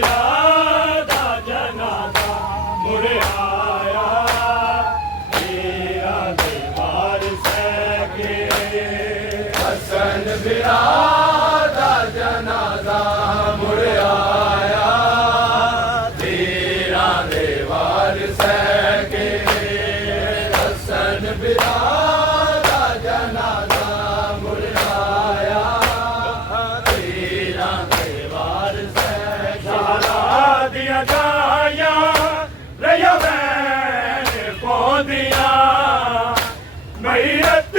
बिरा दा जनाजा मुड़ आया तेरा दरबार सके हसन बिरा दा जनाजा मुड़ आया तेरा दरबार सके हसन बिरा दा जनाजा मुड़ आया तेरा दरबार सके शाला दिया जाया रया वैन पौंदिया मैरत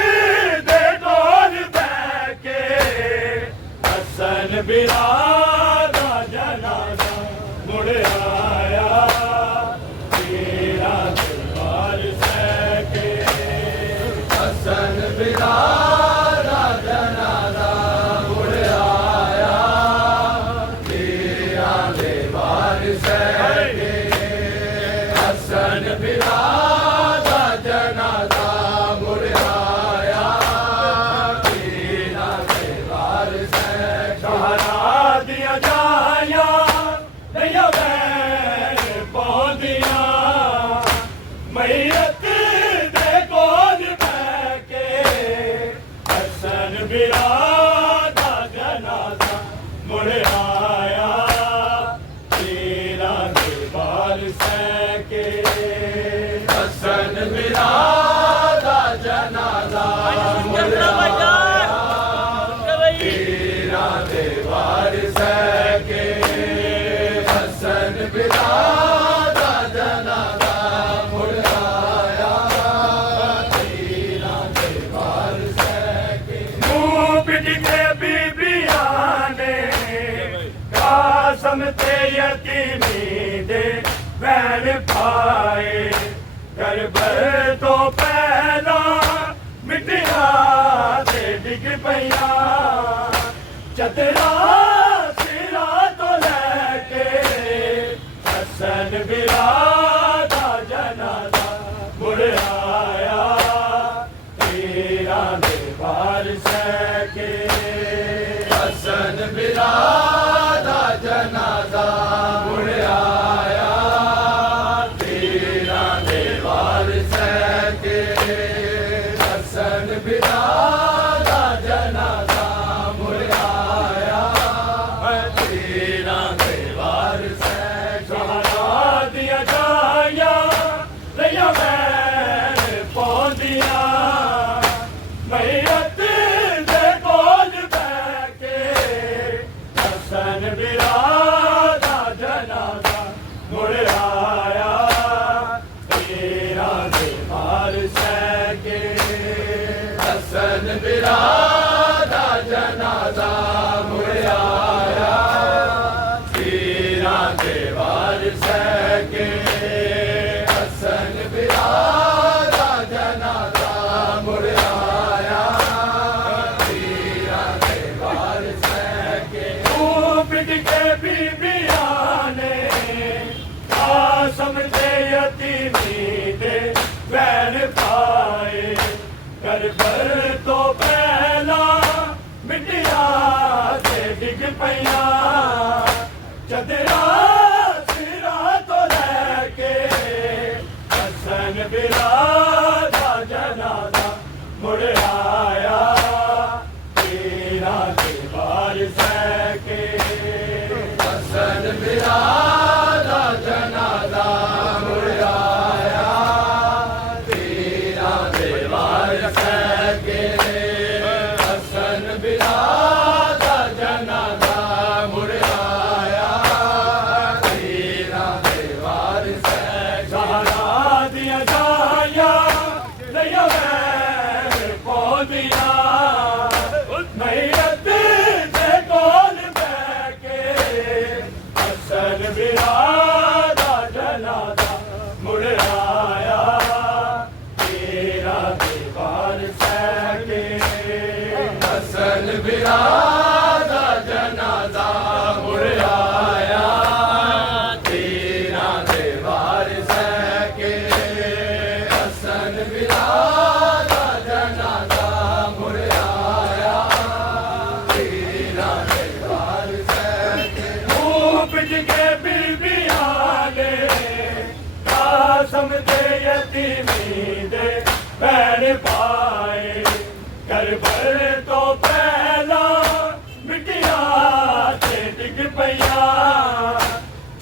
दे डोल बैके हसन बिरा दा जनाजा मुड़ आया तेरा दरबार सके हसन बिरा दा जनाजा मुड़ आया तेरा दरबार सके हसन बिरा दा जनाजा मुड़ आया तेरा दरबार सके सहारा दिया जाया नया वैन पौंदिया मैरत दे कोल बैके हसन बिरा दा जनाजा मुड़ आया तेरा दरबार सके हसन बिरा दा जनाजा मुड़ आया तेरा दरबार सके हसन बिरा दा जनाजा मुड़ आया तेरा दरबार सके मुंह पिट के बीबिया ने कासम ते यतीमी दे वैन पाए करबल तो पहला मिटिया ते डिग पईया चतरा सिरा तो लैके हसन बिरा दा जनाजा मुड़ आया तेरा दरबार सके हसन बिरा दा जनाजा मुड़ आया तेरा दरबार सके हसन बिरा दा जनाजा मुड़ आया तेरा दरबार सके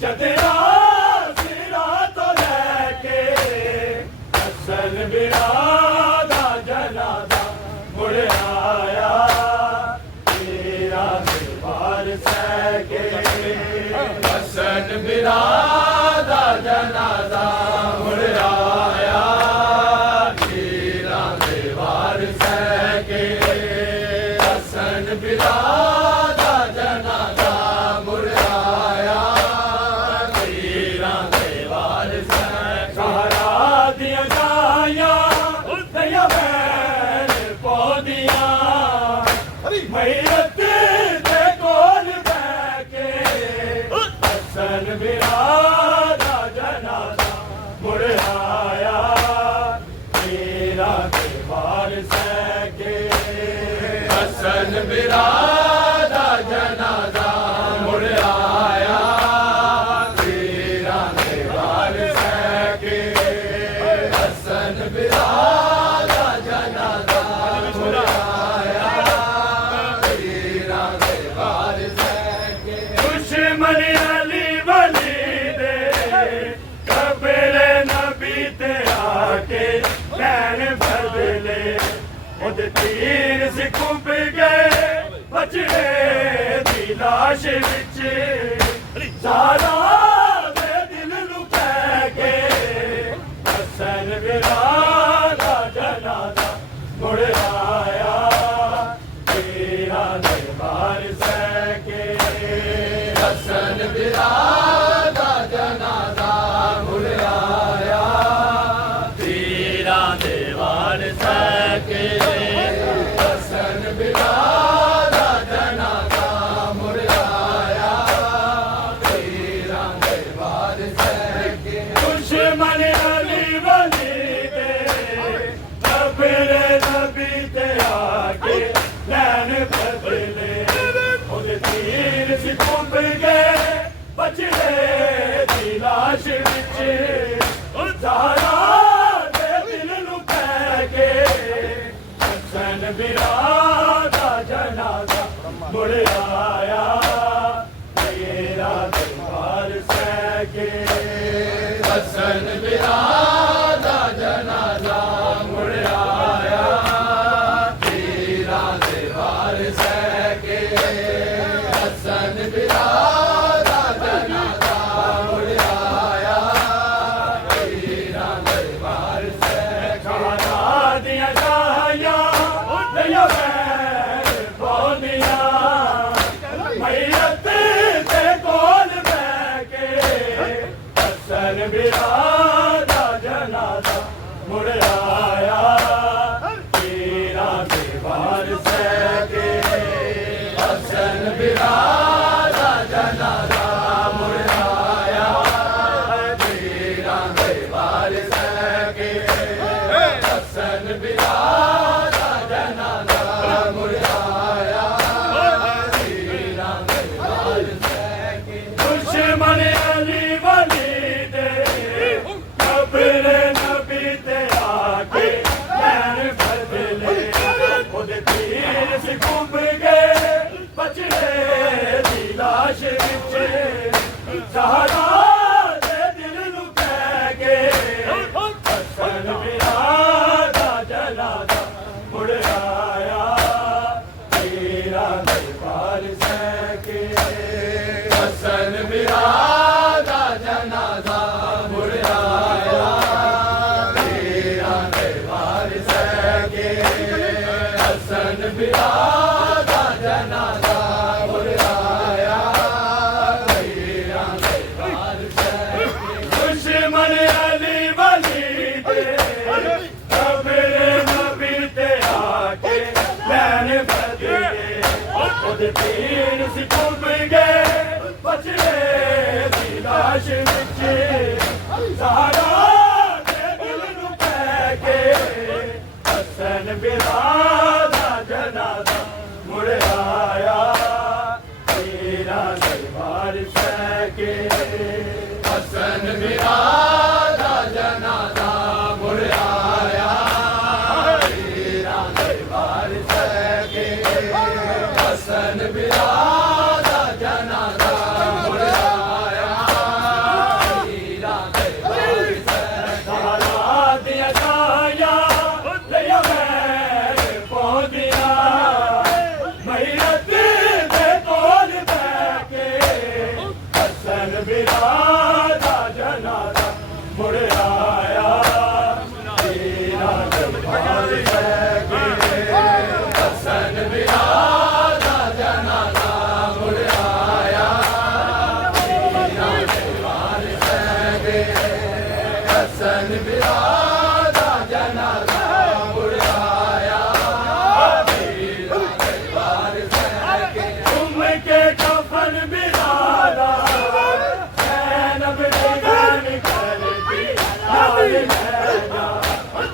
जदरा सिरा तो लैके हसन बिरा दा जनाजा मुड़ आया तेरा दरबार सैके हसन बिरा दा जनाजा मुड़ आया तेरा दरबार सैके हसन बिरा दा जनाजा मुड़ आया तेरा दरबार सैके सहारा दिया जाया दया बैल पौदिया मैयत दे कोल बैके हसन बिरा दा जनाजा मुड़ आया तेरा दरबार सैके हसन बिरा दा जनाजा मुड़ आया तेरा दरबार सैके हसन बिरा दा जनाजा मुड़ आया तेरा दरबार सैके दुश्मन अली वली दे कबले नबी ते आके लैन बदले उद तीर से कुंभ गए बचड़े दी लाश विच ज़ारा दे दिल नू पै गए हसन बिरा दा जनाजा मुड़ आया तेरा दरबार सैके हसन बिरा दा जनाजा मुड़ आया तेरा दरबार सैके हसन बिरा दा जनाजा मुड़ आया तेरा दरबार सैके दुश्मन अली वली दे कबरे नबी ते आके लैन बदले उद तीर से कुंभ गए बचड़े दी लाश विच ज़ारा दे दिल नू पै गए हसन बिरा दा जनाजा मुड़ आया तेरा दरबार सैके हसन बिरा दा जनाजा मुड़ आया तेरा दरबार सैके हसन बिरा दा जनाजा मुड़ आया तेरा दरबार सैके सहारा दिया जाया दया बैल पौदिया मैयत दे कोल बैके हसन बिरा दा जनाजा मुड़ आया तेरा दरबार सैके हसन बिरा दा जनाजा मुड़ आया तेरा दरबार सैके हसन बिरा दा जनाजा मुड़ आया तेरा दरबार सैके दुश्मन अली वली दे कबरे नबी ते आके लैन बदले उद तीर से कुंभ गए बचड़े दी लाश विच ज़ारा दे दिल नू पै गए हसन बिरा दा जनाजा मुड़ आया तेरा दरबार सैके हसन बिरा दा जनाजा मुड़ आया तेरा दरबार सैके हसन बिरा दा जनाजा मुड़ आया तेरा दरबार सैके दुश्मन अली वली दे कबरे नबी ते आके लैन बदले उद तीर से कुंभ गए बचड़े दी लाश विच ज़ारा दे दिल नू पै गए हसन बिरा दा जनाजा मुड़ आया तेरा दरबार सैके हसन बिरा दा जनाजा मुड़ आया तेरा दरबार सैके हसन बिरा दा जनाजा मुड़ आया हसन बिरादा जनाजा मुड़ आया तेरा दरबार सके हसन बिरादा जनाजा मुड़ आया तेरा दरबार सके हसन बिरादा जनाजा मुड़ आया तेरा दरबार सके उनके कफन बिरादा सैनब निगरान करती लाल लहरा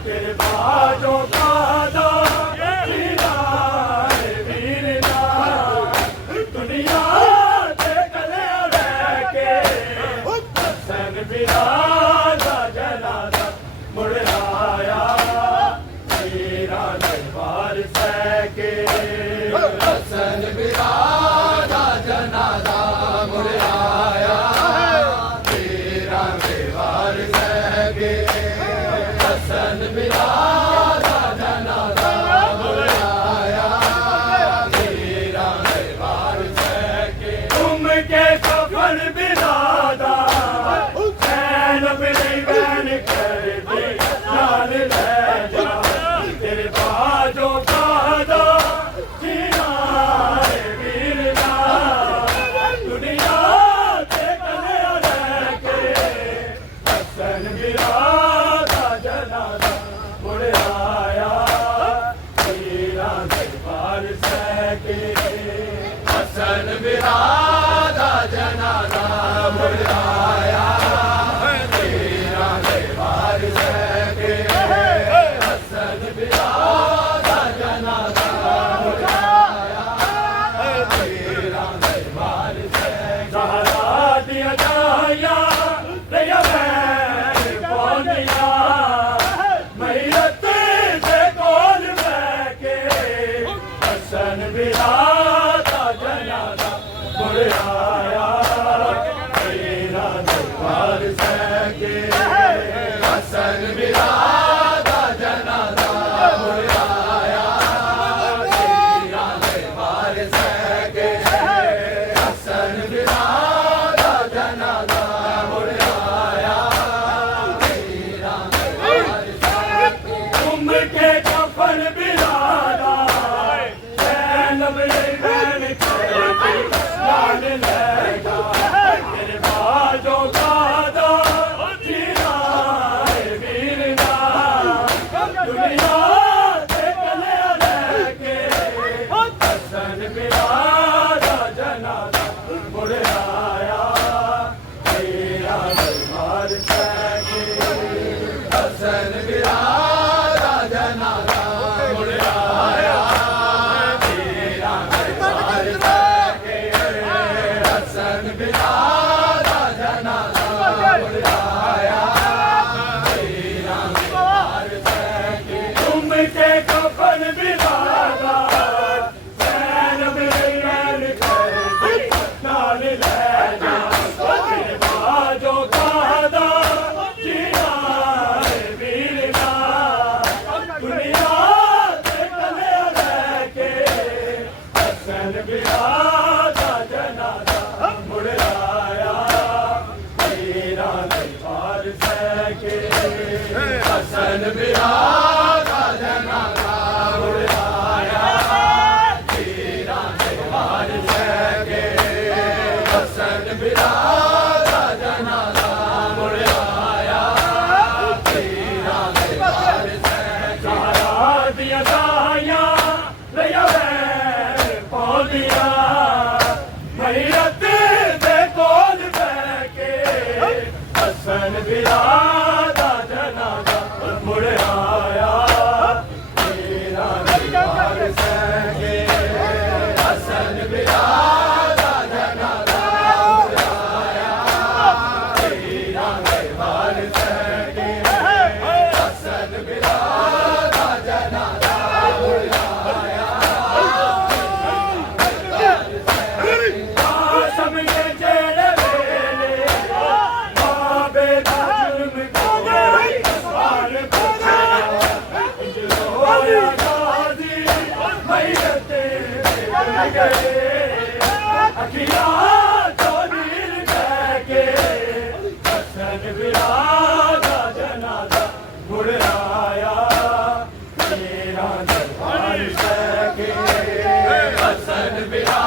तेरे बाजों का दो दीदार वीरना दुनिया से कले रह के हसन बिरादा जनाजा मुड़ आया तेरा दरबार सके हसन बिरादा जनाजा मुड़ आया तेरा दरबार सके हसन बिरादा जनाजा मुड़ आया तेरा दरबार सके उनके कफन बिरादा सैनब निगरान करती लाल लहरा तेरे बाजों का दो दीदार वीरना दुनिया से कले रह के हसन बिरादा जनाजा मुड़ आया तेरा दरबार सके हसन बिरादा जनाजा मुड़ आया तेरा दरबार सके हसन बिरादा जनाजा मुड़ आया तेरा दरबार सके सहारा दिया जाया दया बैर पौनिया मैरत से कोल बैके हसन बिरादा जनाजा मुड़ आया तेरा दरबार सके हसन बिरादा जनाजा मुड़ आया तेरा दरबार सके हसन बिरादा जनाजा मुड़ आया तेरा दरबार सके उनके कफन बिरादा सैनब निगरान करती लाल लहरा तेरे बाजों का दो दीदार वीरना दुनिया से कले रह के हसन बिरादा जनाजा मुड़ आया तेरा दरबार सके हसन बिरादा जनाजा मुड़ आया तेरा दरबार सके हसन बिरादा जनाजा मुड़ आया तेरा दरबार सके उनके कफन बिरादा सैनब निगरान करती लाल लहरा तेरे बाजों का दो दीदार वीरना दुनिया से कले रह के हसन बिरादा जनाजा मुड़ आया तेरा दरबार सके हसन बिरादा जनाजा मुड़ आया तेरा दरबार सके हसन बिरादा जनाजा मुड़ आया तेरा दरबार सके सहारा दिया जाया दया बैर पौनिया मैरत से कोल बैके हसन बिरादा जनाजा मुड़ आया तेरा दरबार सके हसन बिरादा जनाजा मुड़ आया तेरा दरबार सके हसन बिरादा जनाजा मुड़ आया आसम के जेड़े वेले बाबे दा जुल्म कोई सवाल पूछा गाजी मैरते गए अखियां तो नील हसन बिरा दा जनाजा मुड़ आया तेरा दरबार सके हसन बिरा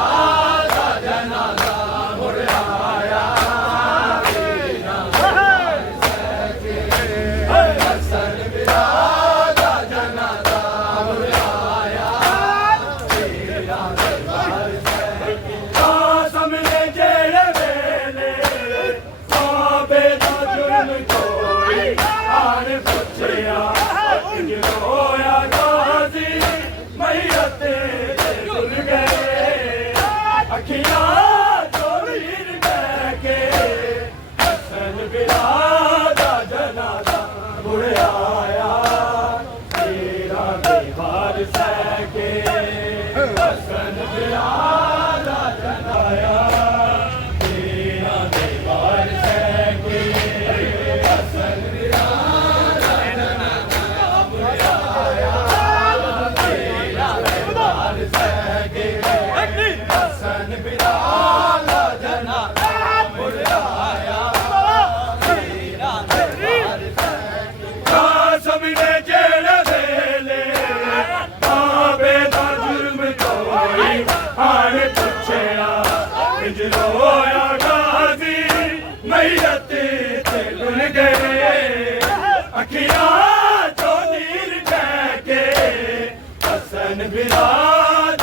दा जनाजा मुड़ आया तेरा दरबार सके हसन बिरा दा जनाजा मुड़ आया तेरा दरबार सके कासम ने जेड़े वेले बाबे दा जुर्म कोई आन पुछया रोया गाजी मैयत गुल गए अखियां चोरीर बह के हसन बिरा दा जनाजा मुड़ आया तेरा दरबार सके हसन बिरा दा जनाया तेरा दरबार सके हसन बिरा दा जनाजा मुड़ आया तेरा दरबार सके हसन बिरा दा जनाजा मुड़ आया तेरा दरबार सके कासम ने जेड़े वेले बाबे दा जुर्म कोई आन पुछया इंज रोया गाजी मैयत ते गुल गए अखियां चो नीर बह के हसन बिरा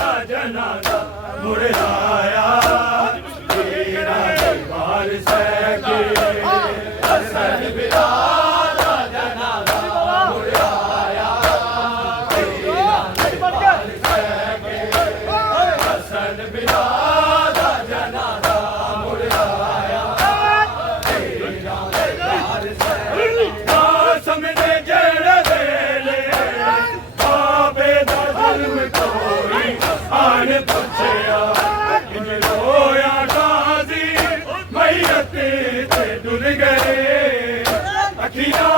दा जनाजा मुड़ आया तेरा दरबार सके हसन बिरा दा जनाजा मुड़ आया तेरा दरबार सके हसन बिरा दा जनाजा मुड़ आया तेरा दरबार सके कासम ने जेड़े वेले बाबे दा जुर्म कोई आन पुछया इंज रोया गाजी मैयत ते डुल गए अखियां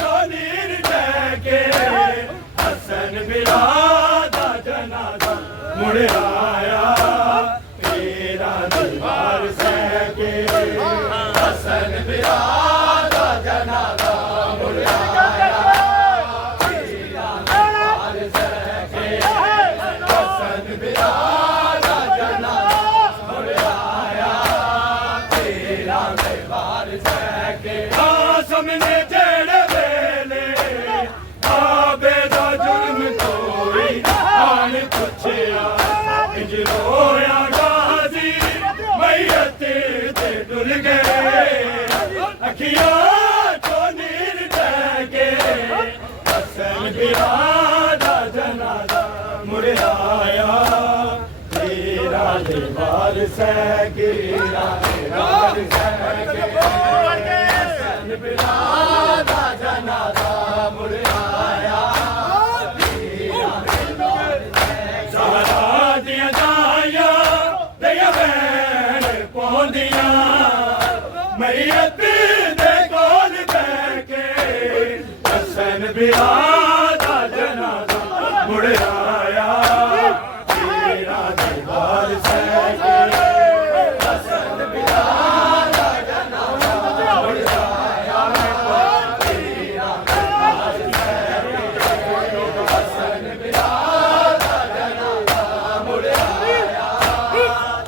चो नीर बह के हसन बिरा दा जनाजा मुड़ आया तेरा दरबार सके हसन बिरा दा जनाजा मुड़ आया तेरा दरबार सके हसन बिरा दा जनाजा मुड़ आया तेरा दरबार सके कासम ने जेड़े वेले बाबे दा जुर्म कोई आन पुछया इंज रोया गाजी मैयत ते डुल गए अखियां चो नीर बह के हसन बिरा दा जनाजा मुड़ आया तेरा दरबार सके तेरा दरबार सके हसन बिरा दा जनाजा मुड़ आया तेरा दरबार सके ज़हरा दियां दाइयां दया भैन पौंदियां मैयत दे कोल बह के हसन बिरा दा जनाजा मुड़ आया तेरा दरबार सके हसन बिरा दा जनाजा मुड़ आया तेरा दरबार सके हसन बिरा दा जनाजा मुड़ आया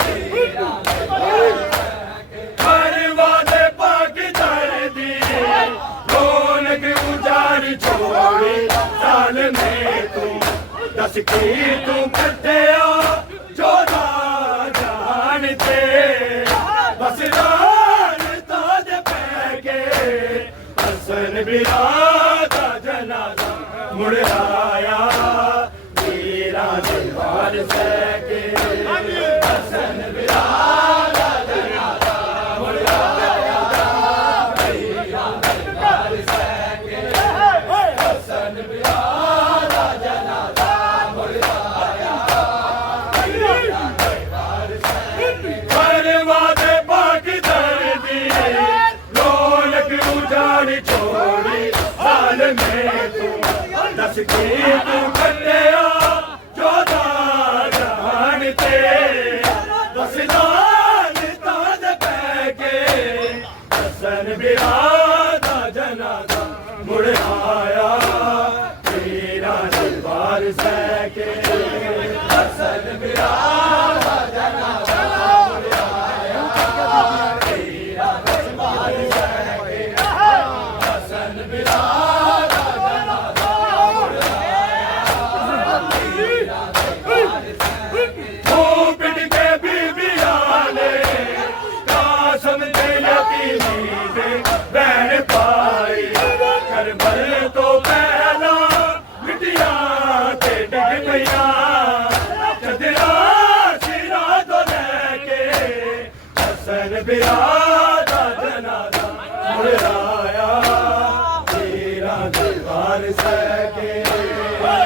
तेरा दरबार सके हर वादे पाक दर्दी रौनक उजाड़ छोड़ी साल में तू दस की तू कट्टिया चौदा जानते बस रान ताज पै के हसन बिरा दा जनाजा मुड़ आया तेरा दरबार सके हसन बिरा दा जनाजा मुड़ आया तेरा दरबार सके हसन बिरा दा जनाजा मुड़ आया तेरा दरबार सके हर वादे पाक दर्दी रौनक उजाड़ छोड़ी साल में तू दस की तू कट्टिया चौदा जानते बस दान ताज पै के हसन बिरादा जनाजा मुड़ आया तेरा दरबार सके हसन बिरादा जनाजा मुड़ आया तेरा दरबार सके हसन बिरादा जनाजा मुड़ आया तेरा दरबार सके पिट के बीबिया ने कासम के यतीमी दे बहन पाई करबल तो पहला मिटिया ते डिग गया चदरा सिरा तो लेके हसन बिरादा जनाजा मुड़ आया तेरा दरबार सके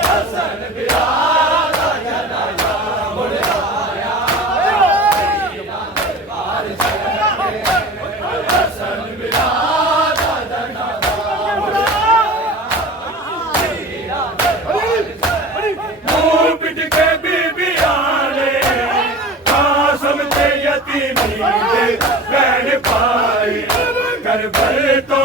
हसन बिरादा जनाजा मुड़ आया तेरा दरबार सके हसन बिरादा जनाजा मुड़ आया तेरा दरबार सके मुंह पिट के बीबिया ने कासम के यतीमी दे बहन पाई करबल तो